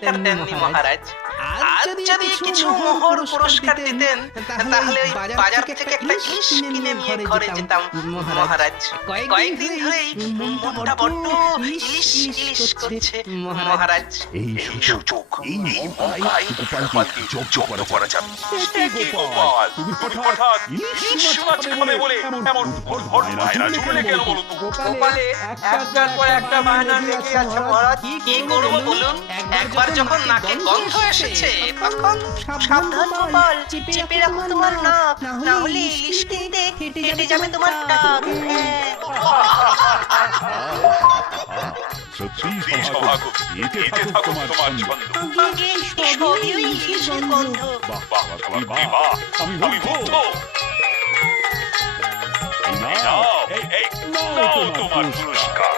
পুরস্কার দেননি মহারাজ। আজ যদি কিছু মোহর পুরস্কার দিতেন তাহলে ওই বাজার থেকে একটা ইলিশ কিনে নিয়ে ঘরে যেতাম মহারাজ। কয়েকদিন ধরেই মনটা বড্ড ইলিশ ইলিশ করছে মহারাজ। এই সুযোগ এই উপায় গোপালকে যোগ্য করা যাবে। কি গোপাল, তুমি হঠাৎ ইলিশ মাছ খাবে বলে এমন বায়না জুড়লে কেন বলো তো? গোপালে একটার পর একটা বায়না লেগে আছে মহারাজ। কি করব বলুন? একবার যখন নাকে গন্ধ এসেছে তখন সাবধান গোপাল, চেপে রাখো তোমার নাক, না হলে ইলিশ কিনতে কেটে যাবে তোমার টাক। সত্যি সভাকবি, এতে থাকুক তোমার ছন্দ। আগে সবই ওই ইলিশের গন্ধ। বাহ বাহ বাহ, আমি মুগ্ধ। এই নাও তোমার পুরস্কার।